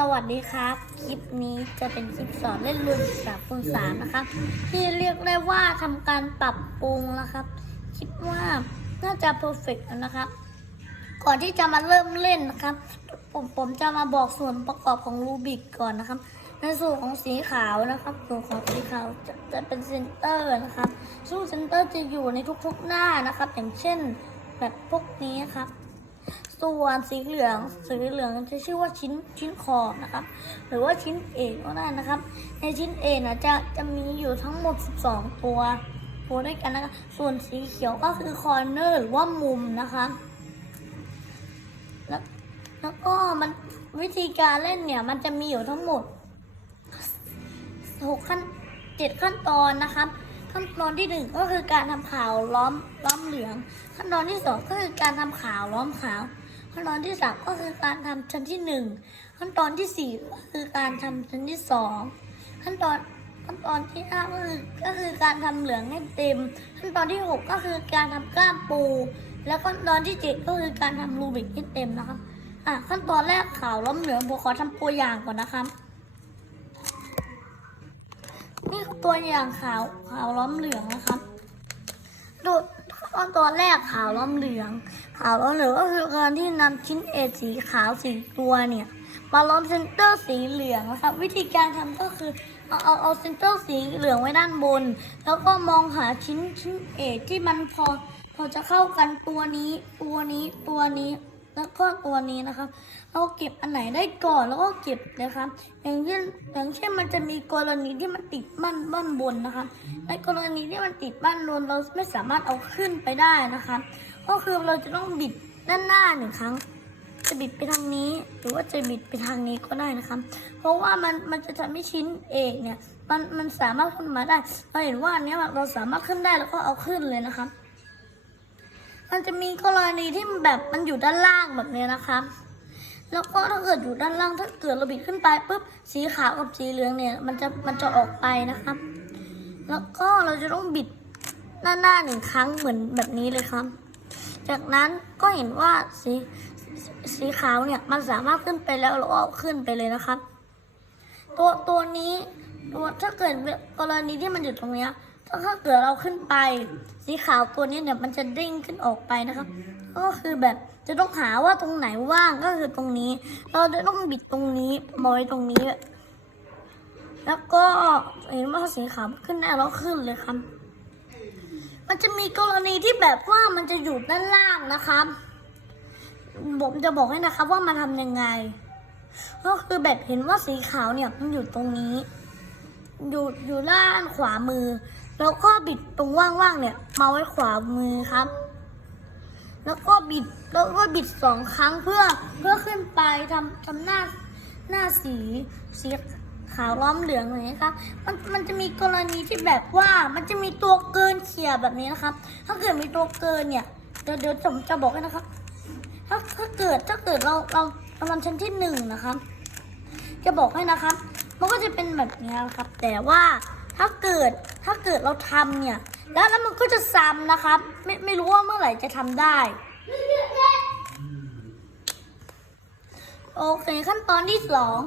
สวัสดีครับ คลิปนี้จะเป็นคลิปสอนเล่นรูบิกแบบคูณสามนะครับ ที่เรียกได้ว่าทำการปรับปรุงนะครับ คิดว่าน่าจะเพอร์เฟกแล้วนะครับ ก่อนที่จะมาเริ่มเล่นนะครับ ผมผมจะมาบอกส่วนประกอบของรูบิกก่อนนะครับ ในส่วนของสีขาวนะครับ ส่วนของสีขาวจะจะเป็นเซนเตอร์นะครับซึ่งเซนเตอร์จะอยู่ในทุกๆหน้านะครับ อย่างเช่นแบบพวกนี้ครับ ส่วนสีเหลืองสีเหลืองจะชื่อว่าชิ้นชิ้นขอนะครับ หรือว่าชิ้นเอกก็ได้นะครับ ในชิ้นเอกนะจะจะมีอยู่ทั้งหมด 12 ตัวตัวด้วยกันนะครับส่วนสีเขียวก็คือคอร์เนอร์หรือว่ามุมนะคะแล้วแล้วก็มันวิธีการเล่นเนี่ยมันจะมีอยู่ทั้งหมด6ขั้น7ขั้นตอนนะครับ ขั้นตอนที่หนึ่งก็คือการทำขาวล้อมล้อมเหลือง ขั้นตอนที่สองก็คือการทำขาวล้อมขาว ขั้นตอนที่สามก็คือการทำชั้นที่หนึ่งขั้นตอนที่สี่ก็คือการทำชั้นที่สองขั้นตอนขั้นตอนที่ห้าก็คือก็คือการทำเหลืองให้เต็ม ขั้นตอนที่หกก็คือการทำกล้ามปู แล้วขั้นตอนที่เจ็ดก็คือการทำรูบิกให้เต็มนะครับอะขั้นตอนแรกขาวล้อมเหลืองผมขอทำตัวอย่างก่อนนะครับ นี่คือ ตัวอย่างขาวขาวล้อมเหลืองนะครับดูขั้นตอนแรกขาวล้อมเหลือง ขาวล้อมเหลืองก็คือการที่นำชิ้นเอสีขาวสีตัวเนี่ยมาล้อมเซนเตอร์สีเหลืองนะครับ วิธีการทำก็คือเอาเอาเอาเซนเตอร์สีเหลืองไว้ด้านบน แล้วก็มองหาชิ้นชิ้นเอที่มันพอพอจะเข้ากันตัวนี้ตัวนี้ตัวนี้ แล้วก็ตัวนี้นะครับ เราเก็บอันไหนได้ก่อนแล้วก็เก็บนะครับ อย่างเช่นอย่างเช่นมันจะมีกรณีที่มันติดบ้านบ้านบนนะครับในกรณีที่มันติดบ้านบนเราไม่สามารถเอาขึ้นไปได้นะครับก็คือเราจะต้องบิดด้านหน้าหนึ่งครั้ง จะบิดไปทางนี้ หรือว่าจะบิดไปทางนี้ก็ได้นะครับเพราะว่ามันมันจะทำให้ชิ้นเอกเนี่ยมันมันสามารถขึ้นมาได้เราเห็นว่าอันนี้เราสามารถขึ้นได้แล้วก็เอาขึ้นเลยนะครับ มันจะมีกรณีที่มันแบบมันอยู่ด้านล่างแบบนี้นะครับแล้วก็ถ้าเกิดอยู่ด้านล่างถ้าเกิดเราบิดขึ้นไปปุ๊บสีขาวกับสีเหลืองเนี่ย มันจะมันจะออกไปนะครับ แล้วก็เราจะต้องบิดหน้าหน้าหนึ่งครั้งเหมือนแบบนี้เลยครับ จากนั้นก็เห็นว่าสีสีขาวเนี่ยมันสามารถขึ้นไปแล้วเราก็เอาขึ้นไปเลยนะครับ ตัวตัวนี้ตัวถ้าเกิดกรณีที่มันอยู่ตรงเนี้ย ถ้าเกิดเราขึ้นไป สีขาวตัวนี้เนี่ยมันจะเด้งขึ้นออกไปนะครับ ก็คือแบบจะต้องหาว่าตรงไหนว่างก็คือตรงนี้ เราจะต้องบิดตรงนี้มาไว้ตรงนี้ แล้วก็เห็นว่าสีขาวขึ้นได้แล้วขึ้นเลยครับ มันจะมีกรณีที่แบบว่ามันจะอยู่ด้านล่างนะครับ ผมจะบอกให้นะครับว่ามาทำยังไง ก็คือแบบเห็นว่าสีขาวเนี่ยมันอยู่ตรงนี้ อยู่อยู่ด้านขวามือ แล้วก็บิดตรงว่างๆเนี่ยมาไว้ขวามือครับ แล้วก็บิดแล้วก็บิดสองครั้งเพื่อเพื่อขึ้นไปทำทำหน้าหน้าสีสีขาวล้อมเหลืองอย่างนี้ครับ มันมันจะมีกรณีที่แบบว่ามันจะมีตัวเกินเขี่ยแบบนี้นะครับ ถ้าเกิดมีตัวเกินเนี่ยเดี๋ยวเดี๋ยวผมจะบอกให้นะครับ ถ้าถ้าเกิดถ้าเกิดเราเราเราทำชั้นที่หนึ่งนะครับ จะบอกให้นะครับ มันก็จะเป็นแบบนี้นะครับ แต่ว่า ถ้าเกิดถ้าเกิดเราทำเนี่ย แล้วแล้วมันก็จะซ้ำนะครับ ไม่ไม่รู้ว่าเมื่อไหร่จะทำได้โอเคขั้นตอนที่สอง